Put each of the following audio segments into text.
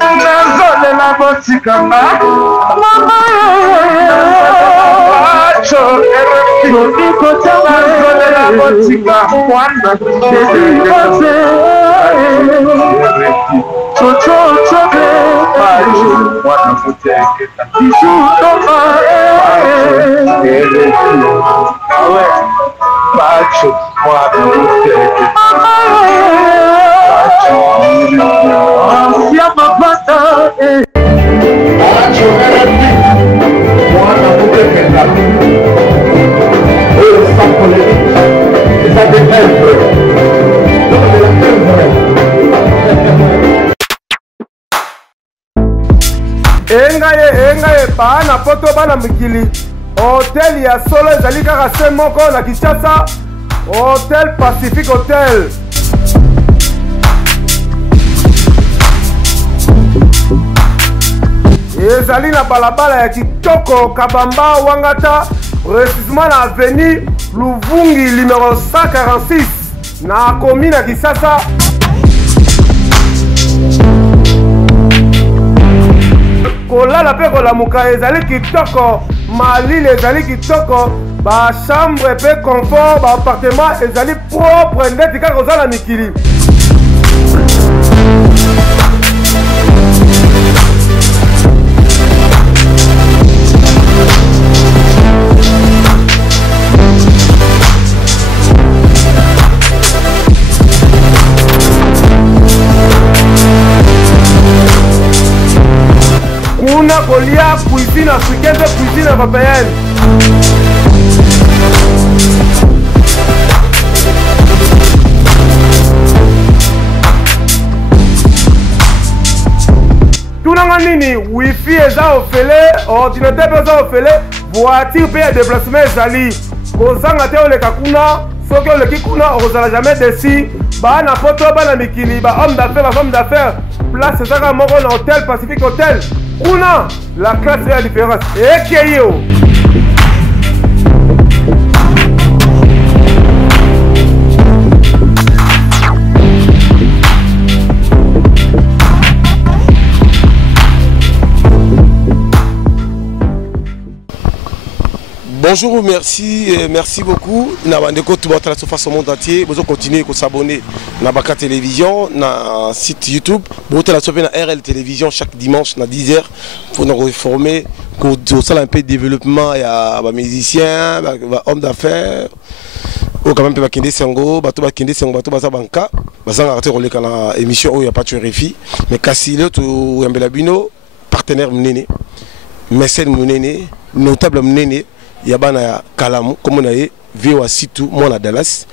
nazolela botikanga nazolela botika mwana engaye bana poto bana mikili hotel ya solo ezali kaka se moko na Kinshasa Hotel Pacific Hotel. Ezali na balabala ya kitoko Kabamba Wangata, précisément na avenue Luvungi numéro 146 na commune ya Kinshasa. Kolala pe kolamuka ezali kitoko, malile ezali kitoko, ba chambre pe confort, ba appartement ezali propre ndeti kaka ozala mikili. Kuna kolia cuisine africaine de cuisine européenne. Tunanga nini wifi eza ofele, ordinateur eza ofele, voiture pe ya déplacement ezali. Kozanga te oleka kuna, soki oleki kuna ozala jamais déçu. Ba na poto bana mikili, ba homme d'affaires, ba femme d'affaires. Place ezaka moko na Hotel Pacific Hotel. Kuna la classe est la différence. Et yo. Bonjour, merci beaucoup. Nabandeko tout la surface au monde entier. Vous continuez à s'abonner à Baka Télévision, na site YouTube. Vous la surface na RL Télévision chaque dimanche na 10h pour nous reformer, pour un peu de développement. Il y a des musiciens, des hommes d'affaires. Ou quand même peut bakende sango, bato bakende sango, bato baza banka. Bazanga arrêter roler kana émission où il y a pas de RFI. Mais Kassile to Yambela Bino, partenaire mnene, mécène mnene, notable mnene. Yabana ya Kalamu, comme on a eu, Véo à Sitou, moi à Dallas,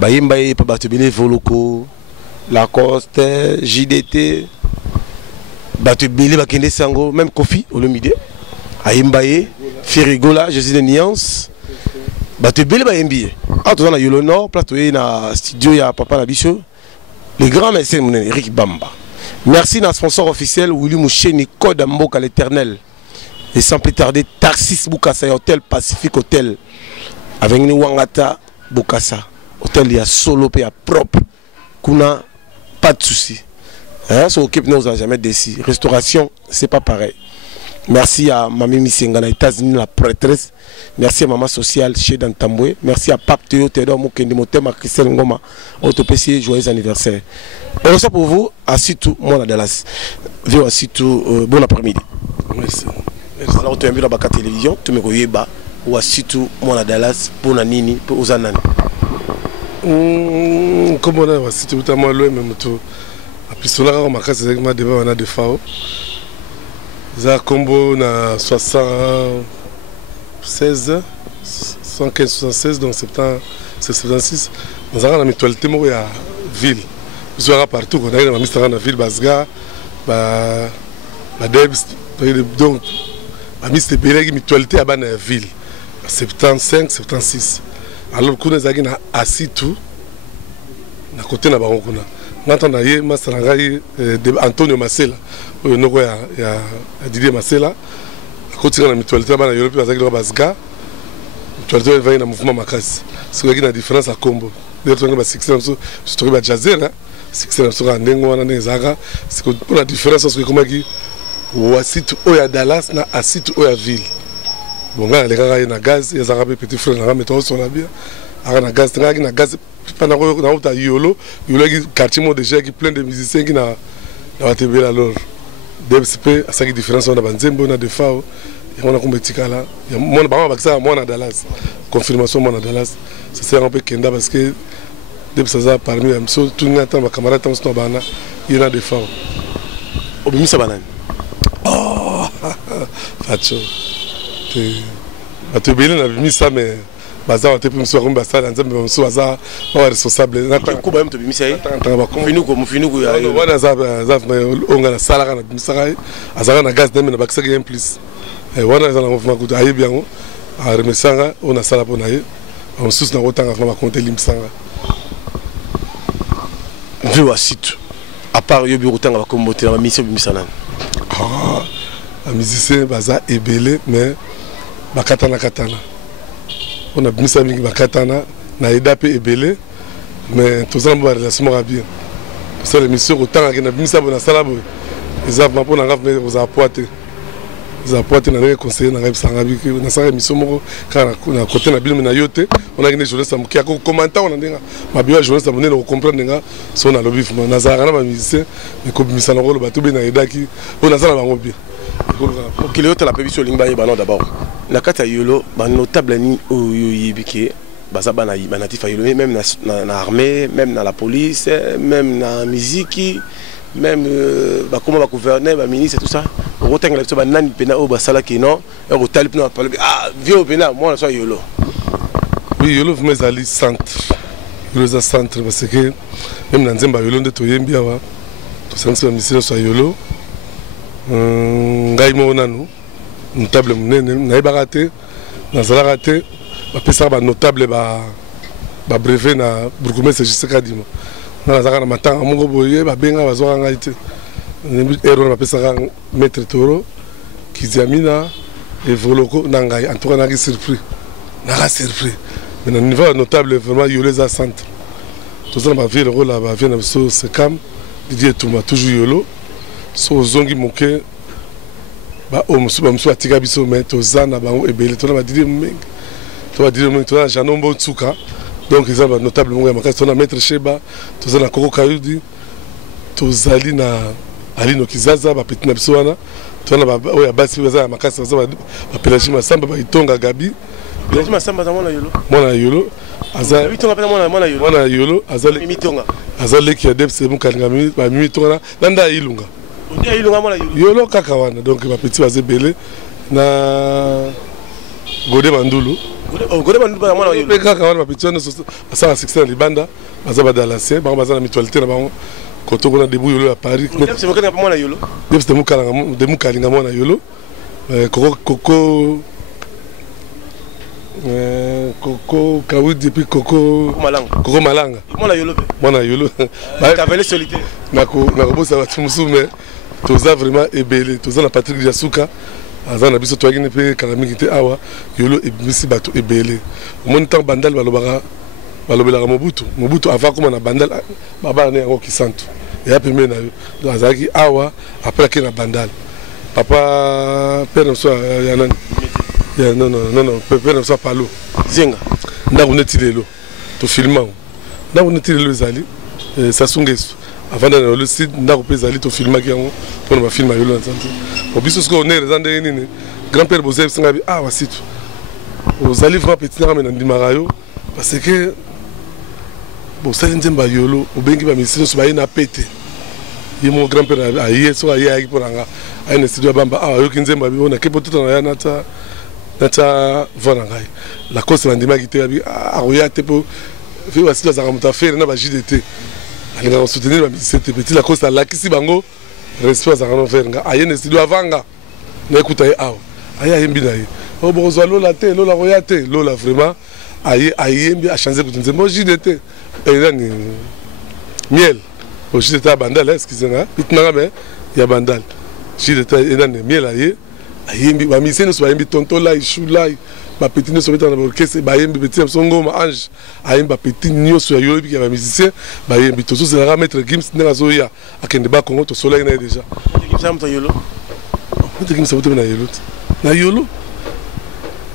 Bayembaye, Pabatubile, Voloko, Lacoste, JDT, Batubile, Bakende Sango, même Kofi, Olomide, Ayembaye, Ferigola, Jésus de Nuance, Batubile, Bayembaye. Ah, tout ça, on a eu le Nord, plateau, na studio, il y a Papa Labicho, le grand médecin, Eric Bamba. Merci à notre sponsor officiel, Willy Moucheni, Code Mboka l'Éternel. Et sans plus tarder, Tarsis Bukasa, Hotel Pacific Hotel. Avec nous Wangata Bukasa. Hôtel il y a solo, il y a propre. Kuna, pas de soucis. Hein, ce qui nous a jamais déçu. Restauration, c'est pas pareil. Merci à Mamie Misenga, les États-Unis, la prêtresse. Merci à Maman Sociale chez Dantamboué. Merci à Pape Théo, Théodore Moukende, Motema, Christelle Ngoma. Autopécier, joyeux anniversaire. Et ça pour vous, à Sitou, moi, à Dallas. Vieux à Sitou, bon après-midi. Merci. Alors tu es venu à la télévision, tu me connais pas, ou à Sitou, moi à Dallas, pour Nanini, pour Ozanan. Comme on a Sitou, tu as moi loin même tout. Puis cela on m'a cassé avec moi devant on a des FAO. Ça combo na 76, 115, 76 donc c'est 76. Nous avons la mutualité moi à ville. Nous avons partout, on a une ministère dans la ville Basga, bah Debs, donc. Ami c'était bien la mutualité à la ville 75 76 alors qu'on est à Asitu na côté na bango kuna n'entend yé masaranga Antonio Masela noko ya Didier Masela à côté na mutualité à la Europe avec le Basga mutualité va na mouvement makasi c'est qu'il y a une différence à combo d'ailleurs on va sixer on se trouve à Jazer succès na soka ndenge wana ndenge ezalaka pour la différence parce que ekomaki wasite oyo ya Dallas na asite oyo ya ville bon ngai nalekaka ye na gaz ezalaka mpe petit frère nanga meto osola bien aka na gaz tengaki na gaz pendant nauta yolo yaki quartier mo déjà qui plein de musiciens qui na batebeli alors DPSP asaki différence wana banzembo na defao on a combetikala mwana bango bakisa mwana Dallas confirmation mwana Dallas ça sert un peu kenda parce que depuis ça parmi les tout le temps ma camarade tam sto bana yena defao obimisa banani oh facho te batebeli na bimisa mais baza wa te pimso ko mbasa na nzambe mso baza ba responsable na ko ba mto bimisa yi mufinuko ya wana za onga na sala kana bimisa kai azaka na gaz demi na bakisa ke plus wana za na mofuma kutu ayebi yango a remesanga ona sala pona ye on sus na kotanga fama compter limsanga vu site à part yobi kotanga ba kombote na mission bimisa nani ah a musicien baza ebele mais bakatana on a mis ça avec bakatana na eda pe ebele mais tout ça ba relation bien ça l'émission autant que na mis ça na sala bo exactement pour na ngaf mais vous apporter na les conseiller na ngaf sanga bi na sala émission moko kana na côté na bilme na yote on a gagné journaliste qui a commenté on a ndinga ma bio journaliste monene ko comprendre nga so na lobby na za kana ba musicien mais ko bimisa na rolo bato be na eda ki on a sala bango bien ok le la prévision lingba yebana d'abord na kata yolo ba notable ni oyibike baza bana natif yolo même na armée même dans la police même na musique même ba comment ba gouverner ba ministre tout ça rotenga la ba nani pena o ba sala ki non e rotal pena parler ah vieux pena moi na so yolo oui yolo mais ali centre yolo za centre parce que même na nzemba yolo nde toyembi awa to sense ba misilo so yolo ngai mo nanu notable munene naibaka te nazalaka te bapesaka banotable babrevet na bourgmestre juste kadima nga nazalaka na matanga moko boye babenga bazwaka ngai te ero na bapesaka maître toro kiziamina evoloko na ngai en tout cas naki surpris mais na niveau ya notable vraiment yolo eza centre toza na bavie lokola bavie na biso sekam Didier Touma toujours yolo so zongi moke ba o musu atika biso mais tozana bango ebele tona ba dire mengi to ba dire mengi tona Janombo Tsuka donc ils ont notable monga makasi tona maître Sheba tozana Koko Kayudi tozali na Alino Kizaza ba petina biso wana tona ba oya basi baza makasi baza ba Pelagie Masamba ba Itonga Gabi Pelagie Masamba za mona yolo aza Itonga pena mona yolo azali Mitonga azali ki adepse mu kalinga mi ba Mitonga nanda ilunga yolo kaka wana donc ba petit bazé belé na Godé Mandulu ba mwana yolo pe kaka wana ba petit wana ça succès libanda baza ba Dalasien ba baza na mutualité na bango koto kona debu yolo à Paris c'est mo kana mwana yolo de mu kalinga mwana yolo Koko Kawudi puis Koko Malanga mwana yolo cavalier solitaire na ko bosa batu musume toza vraiment ebele toza na Patrick Jasuka aza na biso toyaki ne pe kalamiki te awa yolo ebimisi bato ebele omoni ntango bandal balobelaka Mobutu avant koma na bandal babana ne yango kisantu eya pembe na yo donc azalaki awa après ake na bandal papa père noso ya nani ya non père noso palo zenga ndako neti lelo tofilma ndako neti lelo ezali sasungesu avant d'aller le site ndako pe ezali tofilmaki yango mpona bafilme ya yolo na nzanza obiso soki onere eza ndenge nini grand père bozebi singa bi ah wasitu ozali vraiment petit nanga me na ndimaka yo parce que bosali nzembo ya yolo obengi bamisisi nyonso baye na pete ye moko grand père aye soki aye ayaki mpo nanga aye na studio abamba awa ayoki nzembo abi ona ke po tota na ya nata voi na ngai lacoste bandimaki te abi akoya te mpo wasitu azalaka moto afere na bajide te alingaka soutenir bamisisi te petit lacoste alakisi bango respect azalaka no faire nga aye na studio avanga naekuta ye awa aye ayembi na ye o bokozwa lola te lola koya te lola vraiment ayembi achange kutu nzembo ojide te nani miel ojide te ya bandal excuse nga itinanga me ya bandal jide te enani miel ayembi bamisisi nyonso bayembi tonto lai shu lai bapeti nyonso betaka na baorchestre bayembi beti na biso ngoma ange ayembi bapeti nyonso ya yolo epi ya bamusicien bayembi tozozelaka maître Gims ndenge azoya akende bakongo tosolaki na ye déjà maître Gims abotami na yolo te na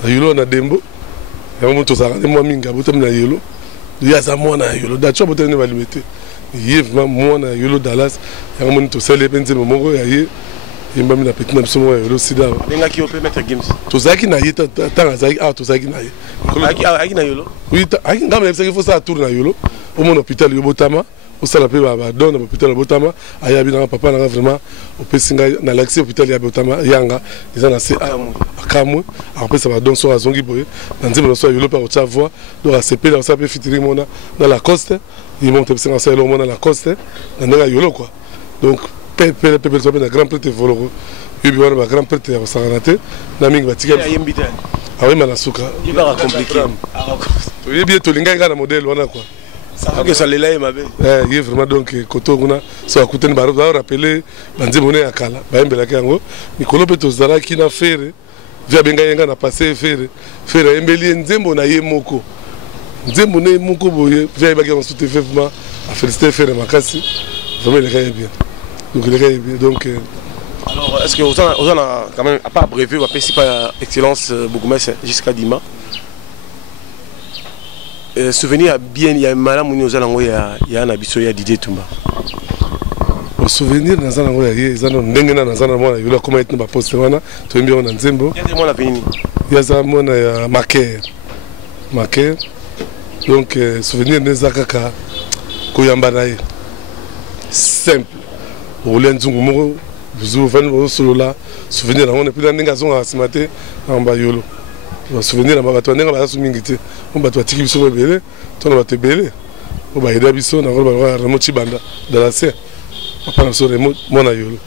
yolo na dembo yango moto tozalaka nde mwa mingi abotami na yolo ye aza mwana ya yolo dacho abotami nde balime te ye vraiment mwana ya yolo Dallas yango moni tosali ye mpe nzembo moko ya ye yembami na peti na biso moko ya yolo sida abengaki yo mpe maître Gims tozalaki na ye ntango azalaki awa tozalaki na ye ayaki na yolo ngai nayebisaki fo sala tour na yolo omona hôpital yobotama osala mpe badon na hôpital yobotama ayabi nanga papa nanga vraiment opesi ngai nalakisi hôpital ya botama yanga eza na se akamwe akopesa badon so azongi boye na nzembo na so ya yolo mpe akotya voi donc asepeli akosala mpe fitiri mona na lacoste ye mo moto epesenga asala elo mona lacoste na ndenge ya yolo quoi donc pepele so mpe na grand prêtre voloko yobi wana ba grand prêtre ya kosangana te na mingi batika awema na suka toyebi ye tolingai ngai na modele wana quoi ye vraiment donc koto kuna so akutani barapele banzembo ne ya kala bayembelaki yango mikolo mpe tozalaki na fere vi abengai ye ngai na passe fere ayembeli ye nzembo na ye moko nzembo na ye moko boye vi ayebaki yango sute vraiment afélicité fere makasi vraiment elekaki ye bien donc elekaki ye bien donc alors est-ce que vous en a quand même à part abrévé ou apprécié par excellence Bourgmestre jusqu'à Dima souvenir bien il y a un malin mouni aux alango il y a un abisso il y a Didier Toumba au souvenir dans un endroit il y a un ndenge na dans un endroit il y a comment être na poste wana to mbi on nzembo il y a mon avenir il y a ça mon ya maker donc souvenir neza kaka koyamba na ye simple ole nzungu moko buzu van solola souvenir na on puis ndenge azonga asimate amba yolo souvenir na bato ndenge baza mingi te on bato atiki biso bebele to na bato ebele o ba ida biso na ko ba Raymond Chibanda de la C papa na so Raymond mona yolo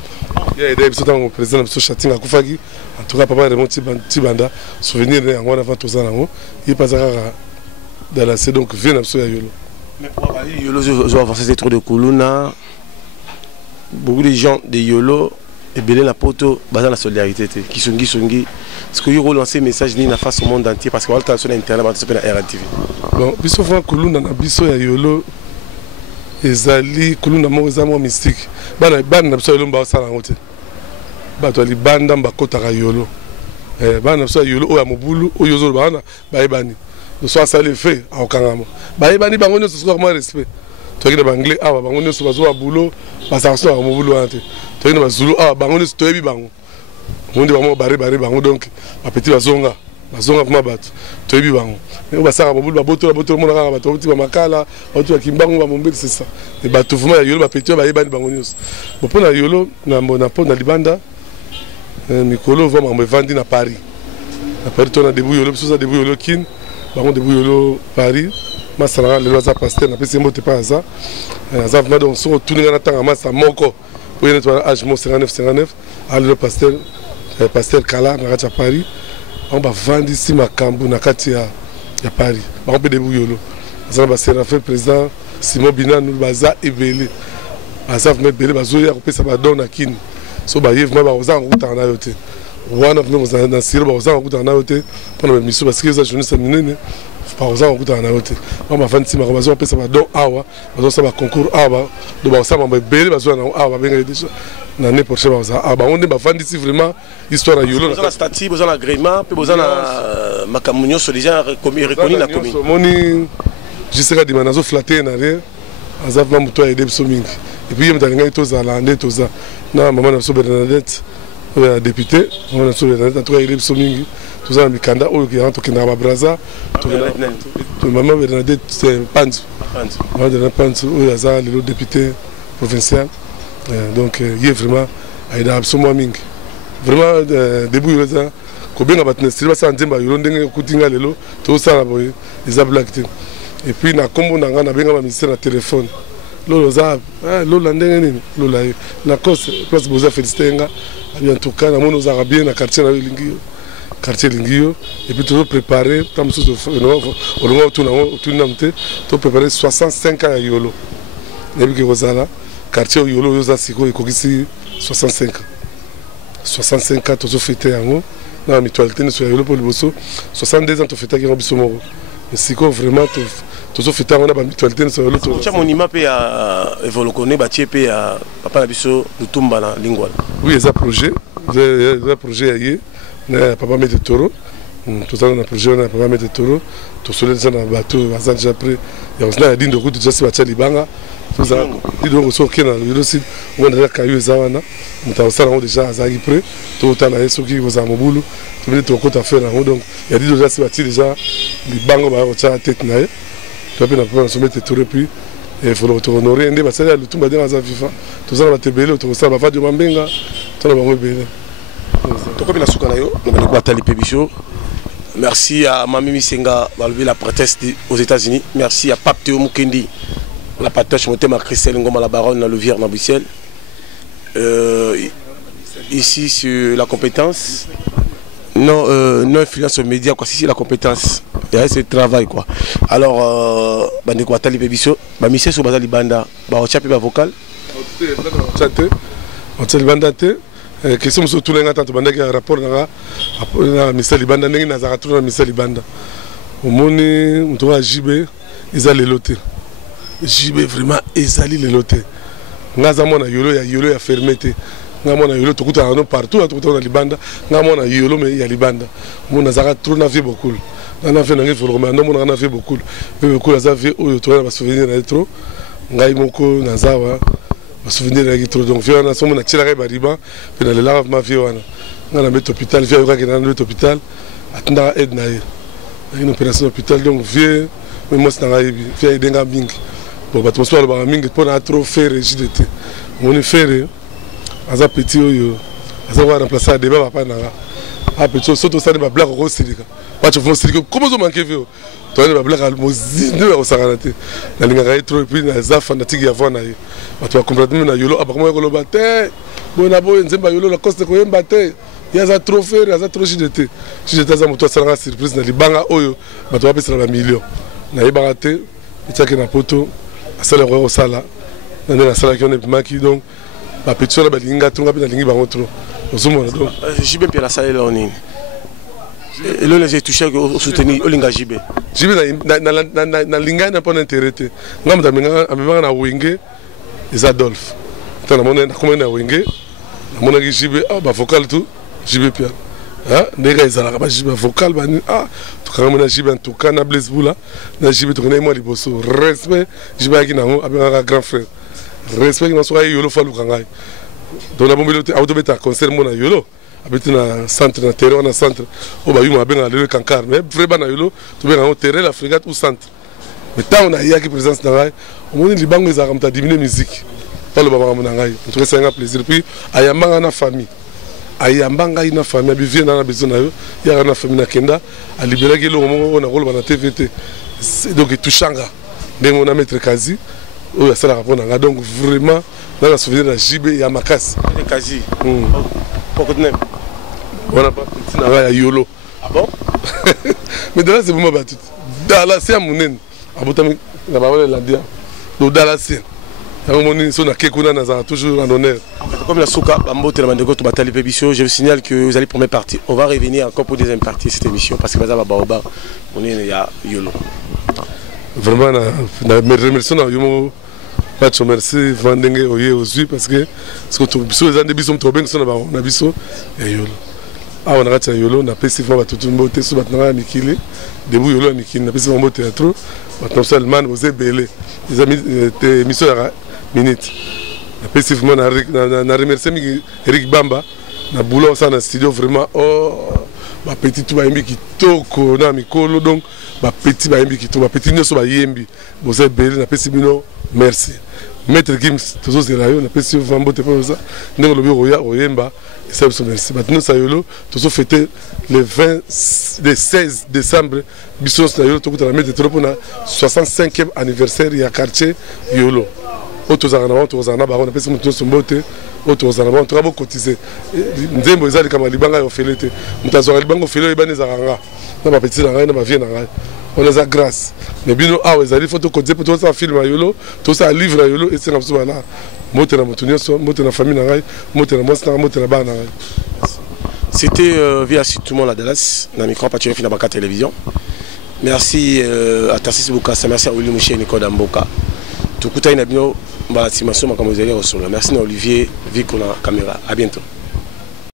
ya ida biso tango président biso Chatinga kufaki en tout cas papa Raymond Chibanda souvenir na ngwana fa to zana ngo il passe de la C donc vient biso ya yolo mais pour yolo zo avancer ces trop de Kuluna beaucoup de gens de yolo et belé la poto basé la solidarité qui sont ce que vous lancez message ni na face au monde entier parce que on a sur internet on s'appelle RTV bon biso fa kuluna na biso ya yolo ezali kuluna mo ezamo mystique bana na biso yolo mba sala ngote bato ali banda mba kota ka yolo bana biso yolo o ya mobulu o yozo bana baebani no so asali fe akangamo baebani bango ne so comment respect to kina banglais awa bango ne so bazo abulo basarso ya mobulu ante to kina bazulu awa bango ne so toyebi bango monde bango bari bango donc apeti bazonga vraiment bato toyebi bango mais basaka mobulu baboto mona kaka bato oti ba makala bato ya kimbango ba mombeli c'est ça et bato vraiment ya yolo bapeti bayebani bango nyos bon pona yolo na pona libanda mikolo vraiment mevandi na Paris to na debu yolo biso za debu yolo kin bango debu yolo Paris masala lelo za pasteur na pesi mbote pa za vraiment donc so tuninga na tanga masa moko pour une étoile âge 59 alors le pasteur Kala na kati ya Paris on va vendre ici makambu na kati ya Paris on peut debu yolo ça va ser fait président Simon Bina nous baza ebele asaf me bele bazoya ko pesa ba don na kin so ba yef ma ba ozanga kutana yote one of them na siro ba ozanga kutana yote pendant mission parce que les journalistes minene par ozanga kutana yote on va vendre ici makambu bazo pesa ba don awa bazo sa ba concours awa do ba sa ba bele bazo na awa benga déjà na n'importe quoi ça on est bafandi si vraiment histoire yolo na statut besoin agrément puis besoin na makamunyo sur les gens reconnu na commune moni jusqu'à dimanazo flatter na rien azaf ma muto aider biso mingi et puis yem talinga toza lande toza na maman na so Bernadette la députée maman na so Bernadette to aider biso mingi toza na mikanda oyo ki anto kenda ba braza to maman Bernadette c'est Panzu oyo aza le député provincial. Donc il est vraiment il a absolument mingi vraiment début il est ko benga batne sila sa nzemba yolo ndenge kutinga lelo to sala boye ils a blackté et puis na kombo na ngana benga ba ministère na téléphone lolo za lolo ndenge nini lolo na cause place boza félicitenga en tout cas na mono za bien na quartier na lingio et puis tout préparer comme sous au long tout na mte to préparer 65 ans yolo et puis que ça quartier yolo yoza siko ekokisi 65 ans tozo fêter yango na mutualité sur yolo pour le bosso 62 ans to fêter qui biso moko mais siko vraiment to fêter on a ba mutualité sur yolo to cha monima pe ya evolokone ba tie pe ya papa na biso lutumba na lingwala oui les projets yé na papa mettre toro tout ça on a projet on a papa mettre toro to soler ça na bateau bazan déjà près ya osna dindo kutu just ba libanga tout ça dindo so kena yolo si on a kayu zawana mutaosala ngo déjà azaki près tout temps na yeso ki boza mobulu to venir to kota faire ngo donc ya dindo déjà si bati déjà libango ba ocha tête na ye to pe na papa so mettre toro puis il faut le honorer ndé basala ya lutumba de za FIFA tout ça ba tebele to ça ba va de mambenga to na bango bele to ko bina suka na yo na ba ko atali pebicho. Merci à Mami Misenga, la prêtresse aux États-Unis. Merci à Pape Théo Mukendi, la patoche Motema Christelle Ngoma, la baronne, la Louvière, dans Bruxelles. Ici, sur la compétence, non influence aux médias, quoi. Ici, la compétence. C'est le travail, quoi. Alors, Bandeko Atali Pebiso, Michel Soubazali Banda, Barochapi vocal. Question sur tout le monde qui a rapport na Michel Libanda ndenge na zaka na Michel Libanda omoni mto wa JB ezali leloté JB vraiment ezali leloté ngaza mona yolo ya fermeté ngamo na yolo tokuta no partout tokuta na Libanda ngamo na yolo mais ya Libanda mona zaka trop na vie beaucoup na vie na ngi vraiment no mona na vie beaucoup za vie oyo to na souvenir na trop ngai moko na zawa souvenir avec trop donc vieux on a son mon attiré bariba puis dans le lave ma vie on a mis hôpital vieux qui est dans l'hôpital attendant aide na une opération hôpital donc vieux mais moi c'est dans vieux denga bing bon bah toi le bing pour na trop faire JDT mon faire aza petit oyo aza va remplacer à débat papa na a petit surtout ça ne va blague au silika pas tu fais silika comment ça manquer vieux toi ne va blague au mozine au saranate na linga trop puis na za fanatique ya vona yo tu vas comprendre na yolo abakoma ko lobate bona boye nzemba yolo la coste ko yembate yaza trop faire yaza trop JDT za moto salanga surprise na libanga oyo bato bapesa na million na yebanga te itaki na poto asala ko sala na sala ki on est maki donc ba petite ba linga tunga pe na lingi bango trop osomona donc JB pe la sala là on est et là j'ai touché au soutenir au linga JB na linga na pas intérêt ngam da menga amema na wenge les Adolphe. Tant na comment na wenge, na mona ki JB ba vocal tout, JB Pierre. Ah, nega ezala ba JB vocal ba ah, to ka mona JB en tout cas na Blaise Boula, na JB to na moi liboso. Respect, JB ki na ngo abenga grand frère. Respect na so ay yolo falu kangai. Donc la bombelote auto beta concert mona yolo. Abeti na centre na terrain na centre. O ba yuma abenga le kankar, mais vraiment na yolo, to benga terrain la frégate ou centre. Mais tant on a yaki présence na ngai, on moni libango ezaka mta diminuer musique. Pas le baba mona ngai. On trouve ça un plaisir puis ayambanga na famille. Ayambanga ina famille bivie na besoin na yo, ya na famille na kenda, a libérer ki lo mo na rolo na TVT. Donc touchanga. Mais mon maître Kazi, o ya sala rapport na donc vraiment dans la souvenir na JB ya makasi. Kazi. Pourquoi tu n'aimes? On a pas petit na yolo. Ah bon? Mais dans là c'est vraiment battu. Dans là c'est à monen. Abotami na ba la dia do dalasi on son akekuna na toujours en honneur comme la souka bambote la bandeko to batali pebiso. Je vous signale que vous allez première partie, on va revenir encore pour deuxième partie de cette émission parce que bazaba baoba on est ya yolo vraiment na me remercie na yomo pas te remercier vendenge oye aussi parce que to biso les biso to ben so na biso ya yolo ah on a yolo na pesi fa batutu mbote so batanga mikili debu yolo mikili na pesi mbote ya trop maintenant seulement vous êtes belé les amis émission à minute spécifiquement na remercier Eric Bamba na boulot ça na studio vraiment oh ba petit tout ba yembi kitoko na mikolo donc ba petit ba yembi kitoko ba petit nyoso ba yembi vous êtes belé na pesi bino merci maître Gims toujours c'est là yo na pesi vraiment te pour ça ndenge lobi roya oyemba et ça vous merci maintenant ça yolo toujours fêter le 16 décembre bisos na yolo to kutana mettre trop na 65e anniversaire ya quartier yolo otozana na otozana ba on pesi mutu sombote otozana ba on travaux cotiser nzembo ezali kama libanga yo felete mutazwa libanga ofele ibane zaranga na ba petit na ngai na ba vie na ngai on les a grâce mais bino ah ezali photo cotiser pour tout ça film yolo tout ça livre yolo et c'est comme ça là moto na mutu nyoso moto na famille na ngai moto na mwasi na moto na ba na ngai C'était via tout le monde à Dallas, dans le micro Patrick Finabaka Télévision. Merci à Tassis Boukassa, merci à Olivier Mouché et Nicolas Mboka. Tout le monde a eu une bonne estimation. Merci à Olivier, vu qu'on a la caméra. À bientôt.